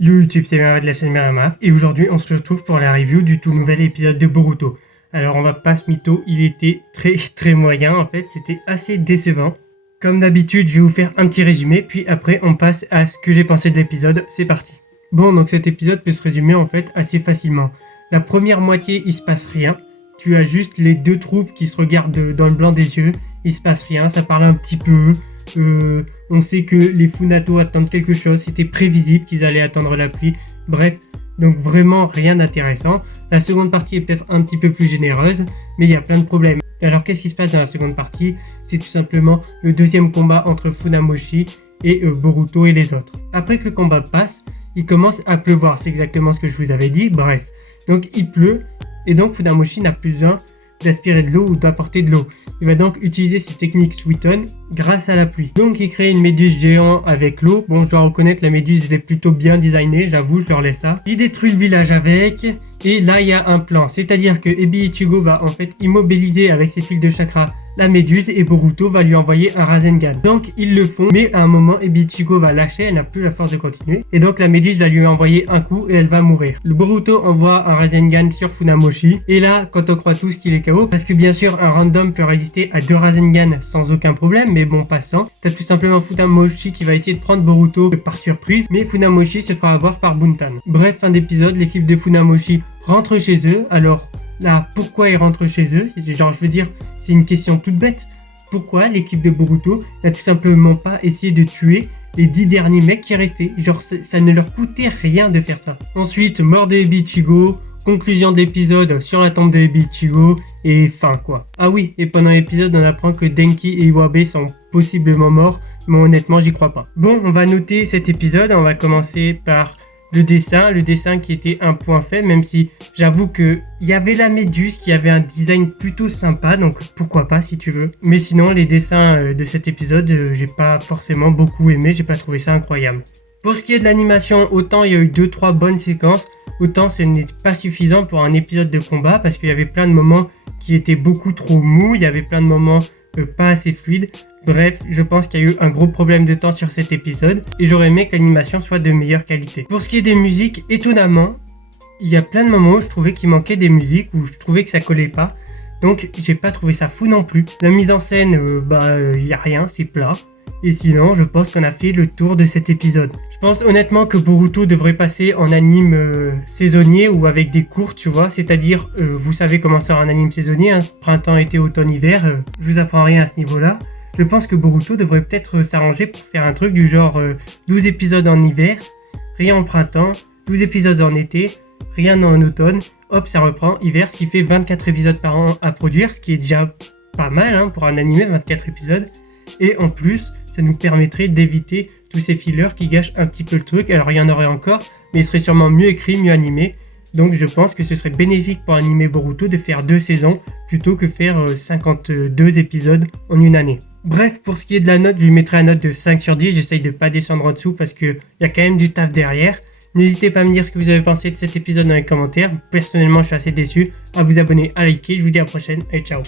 Yo YouTube, c'est Mara de la chaîne Meramaf et aujourd'hui on se retrouve pour la review du tout nouvel épisode de Boruto. Alors on va pas se mytho, il était très moyen en fait, c'était assez décevant. Comme d'habitude, je vais vous faire un petit résumé, puis après on passe à ce que j'ai pensé de l'épisode, c'est parti. Bon, donc cet épisode peut se résumer en fait assez facilement. La première moitié, il se passe rien. Tu as juste les deux troupes qui se regardent dans le blanc des yeux, il se passe rien, ça parle un petit peu. On sait que les Funato attendent quelque chose, c'était prévisible qu'ils allaient attendre la pluie. Bref, donc vraiment rien d'intéressant. La seconde partie est peut-être un petit peu plus généreuse, mais il y a plein de problèmes. Alors qu'est-ce qui se passe dans la seconde partie? C'est tout simplement le deuxième combat entre Funamoshi et Boruto et les autres. Après que le combat passe, il commence à pleuvoir, c'est exactement ce que je vous avais dit, bref. Donc il pleut, et donc Funamoshi n'a plus besoin d'aspirer de l'eau ou d'apporter de l'eau. Il va donc utiliser ses techniques Sweeton grâce à la pluie. Donc il crée une méduse géante avec l'eau. Bon, je dois reconnaître, la méduse elle est plutôt bien designée, j'avoue, je leur laisse ça. Il détruit le village avec, et là il y a un plan. C'est-à-dire que Ebi Ichigo va en fait immobiliser avec ses fils de chakra la méduse et Boruto va lui envoyer un Rasengan. Donc ils le font, mais à un moment Ebi Ichigo va lâcher, elle n'a plus la force de continuer. Et donc la méduse va lui envoyer un coup et elle va mourir. Le Boruto envoie un Rasengan sur Funamoshi. Et là, quand on croit tous qu'il est KO, parce que bien sûr un random peut résister à deux Rasengan sans aucun problème, mais bon, passant. T'as tout simplement Funamoshi qui va essayer de prendre Boruto par surprise, mais Funamoshi se fera avoir par Buntan. Bref, fin d'épisode, l'équipe de Funamoshi rentre chez eux. Alors là, pourquoi ils rentrent chez eux? Genre, je veux dire, c'est une question toute bête. Pourquoi l'équipe de Boruto n'a tout simplement pas essayé de tuer les 10 derniers mecs qui restaient? Genre, ça ne leur coûtait rien de faire ça. Ensuite, mort de Ebi Ichigo, conclusion de l'épisode sur la tombe de Ebi Ichigo, et fin quoi. Ah oui, et pendant l'épisode, on apprend que Denki et Iwabe sont possiblement morts, mais honnêtement, j'y crois pas. Bon, on va noter cet épisode, on va commencer par le dessin qui était un point faible, même si j'avoue que il y avait la méduse qui avait un design plutôt sympa, donc pourquoi pas si tu veux. Mais sinon, les dessins de cet épisode, j'ai pas forcément beaucoup aimé, j'ai pas trouvé ça incroyable. Pour ce qui est de l'animation, autant il y a eu 2-3 bonnes séquences, autant ce n'est pas suffisant pour un épisode de combat, parce qu'il y avait plein de moments qui étaient beaucoup trop mous, il y avait plein de moments pas assez fluides. Bref, je pense qu'il y a eu un gros problème de temps sur cet épisode et j'aurais aimé que l'animation soit de meilleure qualité. Pour ce qui est des musiques, étonnamment, il y a plein de moments où je trouvais qu'il manquait des musiques, où je trouvais que ça collait pas. Donc j'ai pas trouvé ça fou non plus. La mise en scène, il y a rien, c'est plat. Et sinon, je pense qu'on a fait le tour de cet épisode. Je pense honnêtement que Boruto devrait passer en anime saisonnier ou avec des cours, tu vois. C'est-à-dire, vous savez comment sort un anime saisonnier, hein, printemps, été, automne, hiver. Je vous apprends rien à ce niveau-là. Je pense que Boruto devrait peut-être s'arranger pour faire un truc du genre 12 épisodes en hiver, rien en printemps, 12 épisodes en été, rien en automne. Hop, ça reprend hiver, ce qui fait 24 épisodes par an à produire, ce qui est déjà pas mal hein, pour un animé, 24 épisodes. Et en plus, ça nous permettrait d'éviter tous ces fillers qui gâchent un petit peu le truc. Alors il y en aurait encore, mais il serait sûrement mieux écrit, mieux animé. Donc je pense que ce serait bénéfique pour animer Boruto de faire 2 saisons plutôt que faire 52 épisodes en une année. Bref, pour ce qui est de la note, je lui mettrai une note de 5 sur 10. J'essaye de pas descendre en dessous parce qu'il y a quand même du taf derrière. N'hésitez pas à me dire ce que vous avez pensé de cet épisode dans les commentaires. Personnellement, je suis assez déçu. À vous abonner, à liker. Je vous dis à la prochaine et ciao.